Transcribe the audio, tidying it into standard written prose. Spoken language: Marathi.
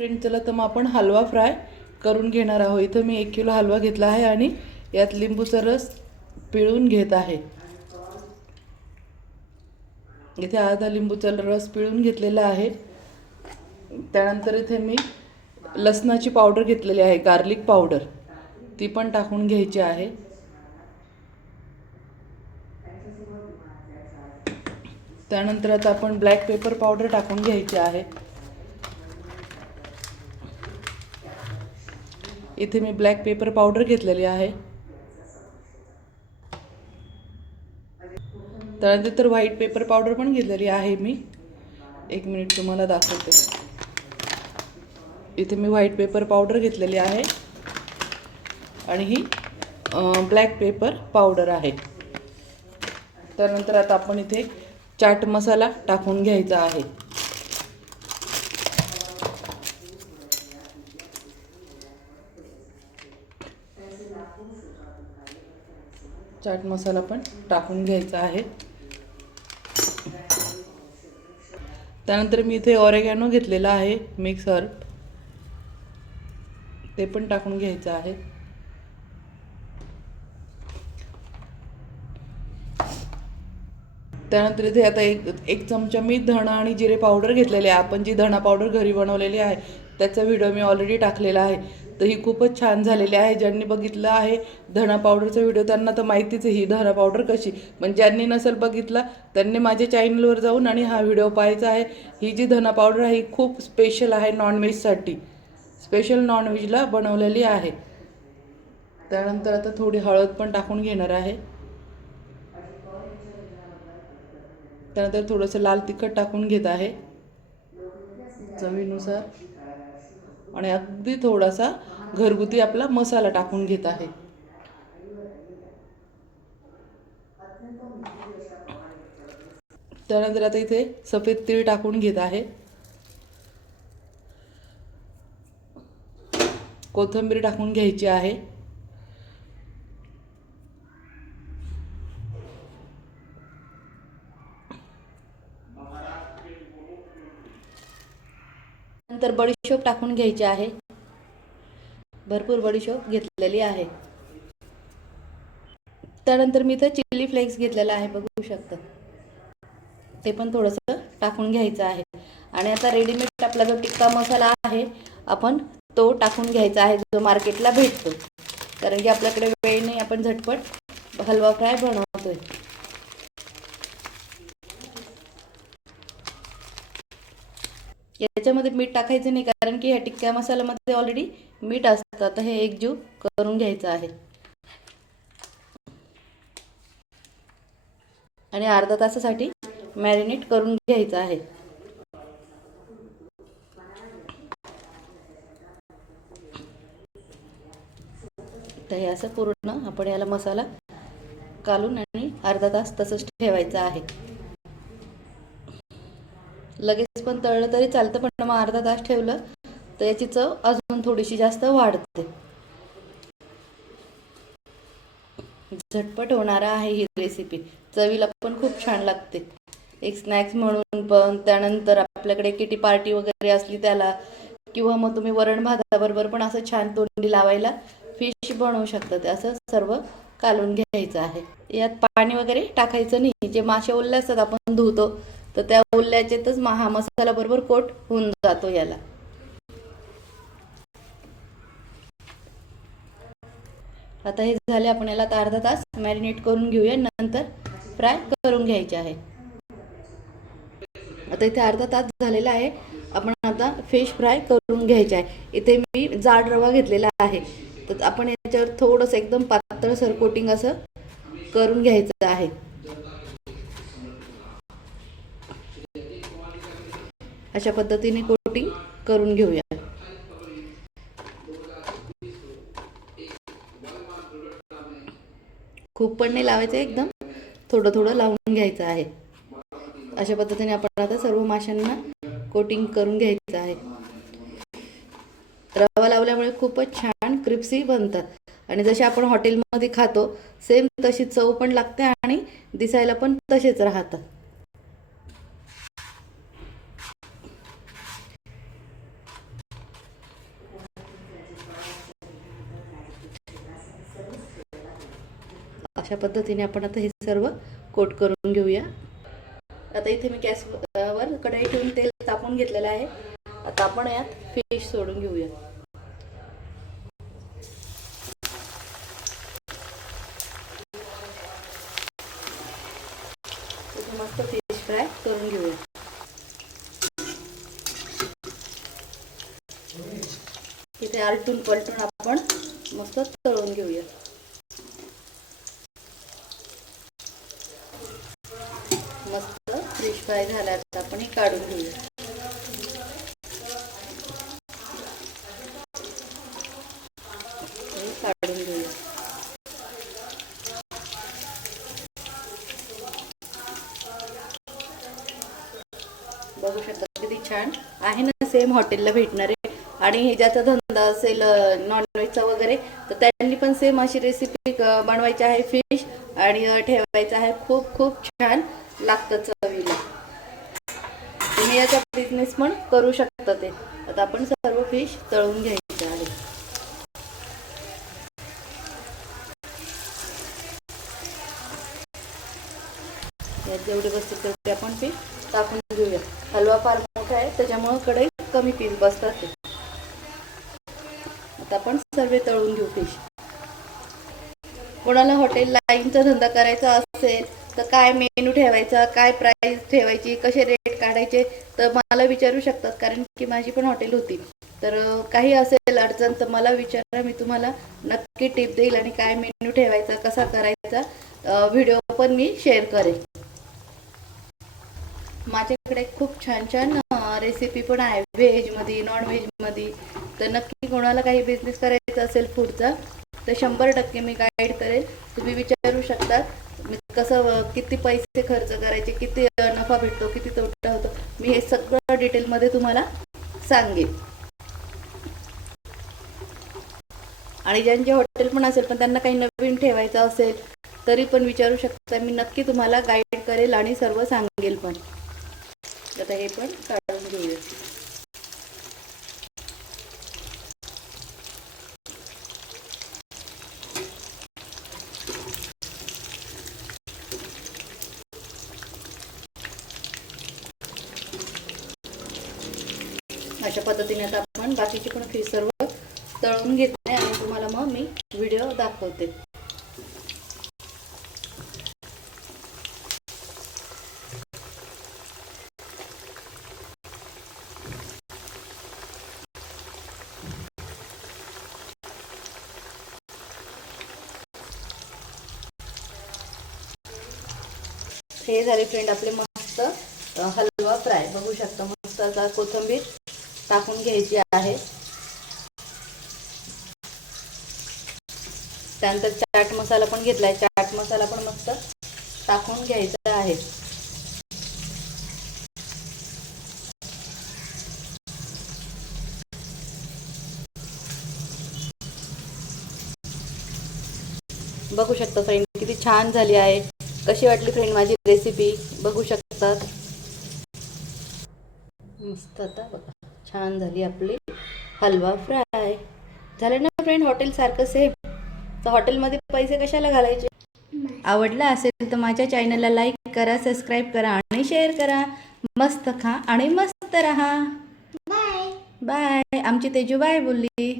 फ्रेंड, चला तर मग आपण हलवा फ्राय करून घेणार आहोत। इथं मी 1 किलो हलवा घेतला आहे आणि यात लिंबूचा रस पिळून घेत आहे। इथे अर्धा लिंबूचा रस पिळून घेतलेला आहे। त्यानंतर इथे मी लसणाची पावडर घेतलेली आहे, गार्लिक पावडर, ती पण टाकून घ्यायची आहे। त्यानंतर आता आपण ब्लॅक पेपर पावडर टाकून घ्यायची आहे। इथे मी ब्लॅक पेपर पावडर घेतलेली आहे। त्यानंतर व्हाईट पेपर पावडर पण घेतलेली आहे मी। 1 मिनिट तुम्हाला दाखवते। इथे मी व्हाईट पेपर पावडर घेतलेली आहे आणि ही ब्लॅक पेपर पावडर आहे। त्यानंतर आता आपण इथे चाट मसाला टाकून घ्यायचा आहे। चाट मसाला पण टाकून घ्यायचा आहे। त्यानंतर मी इथे ऑरेगॅनो घेतलेला आहे, मिक्स हर्ब, ते पण टाकून घ्यायचं आहे। त्यानंतर इथे आता एक चमचा मी धणा आणि जिरे पावडर घेतलेले आहे। आपण जी धणा पावडर घरी बनवलेली आहे त्याचा व्हिडिओ मी ऑलरेडी टाकलेला आहे, तर ही खूपच छान झालेली आहे। ज्यांनी बघितलं आहे धणा पावडरचा व्हिडिओ त्यांना तर माहितीच आहे ही धणा पावडर कशी, पण ज्यांनी नसेल बघितला त्यांनी माझ्या चॅनलवर जाऊन आणि हा व्हिडिओ पाहायचा आहे। ही जी धणा पावडर आहे ही खूप स्पेशल आहे, नॉनव्हेजसाठी, स्पेशल नॉनव्हेजला बनवलेली आहे। त्यानंतर आता थोडी हळद पण टाकून घेणार आहे। त्यानंतर थोडंसं लाल तिखट टाकून घेत आहे चवीनुसार, आणि अगदी थोडासा घरगुती आपला मसाला टाकून घेत आहे। त्यानंतर आता इथे सफेद तीळ टाकून घेत आहे। कोथिंबीर टाकून घ्यायची आहे। नंतर बडीशोप टाकून घ्यायची आहे, भरपूर बडीशोप घेतलेली आहे। त्यानंतर मी इथे चिली फ्लेक्स घेतलेला आहे, बघू शकता, ते पण थोडंसं टाकून घ्यायचं आहे। आणि आता रेडीमेड आपला जो टिक्का मसाला आहे आपण तो टाकून घ्यायचा आहे, जो मार्केटला भेटतो, कारण की आपल्याकडे वेळ नाही, आपण झटपट हलवा फ्राय बनवतोय। याच्यामध्ये मीठ टाकायचं नाही, कारण की ह्या टिक्का मसाल्यामध्ये ऑलरेडी मीठ असतं। आता हे एकजीव करून घ्यायचं आहे आणि अर्धा तासासाठी मॅरिनेट करून घ्यायचं आहे। तर हे असं पूर्ण आपण याला मसाला कालून आणि अर्धा तास तसंच ठेवायचं आहे। लगेच पण तळलं तरी चालतं, पण मग अर्धा तास ठेवलं तर याची चव अजून थोडीशी जास्त वाढते। झटपट होणारा आहे ही रेसिपी, चवीला पण खूप छान लागते। एक स्नॅक्स म्हणून पण, त्यानंतर आपल्याकडे किटी पार्टी वगैरे असली त्याला, किंवा मग तुम्ही वरण भाताबरोबर पण असं छान तोंडी लावायला फिश बनवू शकता। ते असं सर्व कालून घ्यायचं आहे। यात पाणी वगैरे टाकायचं नाही, जे मासे ओले असतात आपण धुतो तर त्या ओल्याच्यातच हा मसाला बरोबर कोट होऊन जातो याला। आता हे झाले, आपण याला अर्धा तास मॅरिनेट करून घेऊया, नंतर फ्राय करून घ्यायचे आहे। आता इथे अर्धा तास झालेला आहे, आपण आता फिश फ्राय करून घ्यायचे आहे। इथे मी जाड रवा घेतलेला आहे, तर आपण याच्यावर थोडंसं एकदम पातळसर कोटिंग असं करून घ्यायचं आहे। अशा पद्धतीने कोटिंग करून घेऊया। खूप पण नाही लावायचं, एकदम थोडं थोडं लावून घ्यायचं आहे। अशा पद्धतीने आपण आता सर्व माशांना कोटिंग करून घ्यायचं आहे। रवा लावल्यामुळे खूपच छान क्रिस्पी बनतात आणि जसे आपण हॉटेलमध्ये खातो सेम तशी चव पण लागते आणि दिसायला पण तसेच राहतात। अशा पद्धतीने आपण आता हे सर्व कोट करून घेऊया. आता इथे मी गॅसवर कढई ठेवून तेल तापवून घेतलेलं आहे. आता आपण यात फिश सोडून घेऊया. इथे मस्त फिश फ्राय करून घेऊया. इथे आलटून पलटून आपण मस्त तळून घेऊया. मस्त फिश फ्राय झाला तर आपण हे काढून घेऊया. हे काढून घेऊया. बघू शकता किती छान आहे ना, सेम हॉटेलला भेटणारे. आणि हे ज्याचा धंदा असेल नॉनव्हेजचा वगैरे, तर त्यांनी पण सेम अशी रेसिपी बनवायची आहे फिश आणि ठेवायचं आहे. खूप खूप छान लागतं चवीला. तुम्ही याचा बिझनेस पण करू शकता. ते आता आपण सर्व फिश तळून घ्यायचे आहे. यात जेवढे बसतील तेवढे आपण पीस टाकून घेऊया. हलवा फार मोठा आहे त्याच्यामुळे कढईत कमी पीस बसतात. आता आपण सर्व तळून घेऊ फिश. कोणाला हॉटेल लाईनचा धंदा करायचा असेल तर काय मेनू ठेवायचा, काय प्राइस ठेवायची, कसे रेट काढायचे, तर मला विचारू शकतात. कारण की माझी पण हॉटेल होती. तर काही असेल अडचण तर मला विचारा, मी तुम्हाला नक्की टिप देईल. आणि काय मेनू ठेवायचा, कसा करायचा, व्हिडिओ पण मी शेअर करेन. माझ्याकडे खूप छान छान रेसिपी पण आहे, व्हेजमध्ये नॉनव्हेजमध्ये. तर नक्की कोणाला काही बिझनेस करायचा असेल फूडचा तर 100% मी गाईड करेल. तुम्ही विचारू शकता कसं, किती पैसे खर्च करायचे, किती नफा भेटतो, किती तोटा होतो, मी हे सगळं डिटेलमध्ये तुम्हाला सांगेन. आणि ज्यांचे हॉटेल पण असेल पण त्यांना काही नवीन ठेवायचं असेल तरी पण विचारू शकता. मी नक्की तुम्हाला गाईड करेल आणि सर्व सांगेल पण. आता हे पण काढून घेऊया. अशा पद्धतीने आता आपण बाकीचे पण फिश सर्व तळून घेतले आणि तुम्हाला मग मी व्हिडिओ दाखवते. हे झाले फ्रेंड आपले मस्त हलवा फ्राय. बघू शकता मस्त असा कोथिंबीर टाकून घ्यायची आहे. त्यानंतर चाट मसाला पण घेतलाय. चाट मसाला पण मस्त टाकून घ्यायचा आहे. बघू शकता फ्रेंड किती छान झाली आहे. कशी वाटली फ्रेंड माझी रेसिपी बघू शकतात. मस्त आता बघा छान झाली आपली हलवा फ्राय. झालं ना फ्रेंड हॉटेल सारखं सेम. तर हॉटेलमध्ये पैसे कशाला घालायचे. आवडला असेल तर माझ्या चॅनलला लाईक करा, सबस्क्राईब करा आणि शेअर करा. मस्त खा आणि मस्त रहा. Bye bye. आमची तेजू बाय बोलली.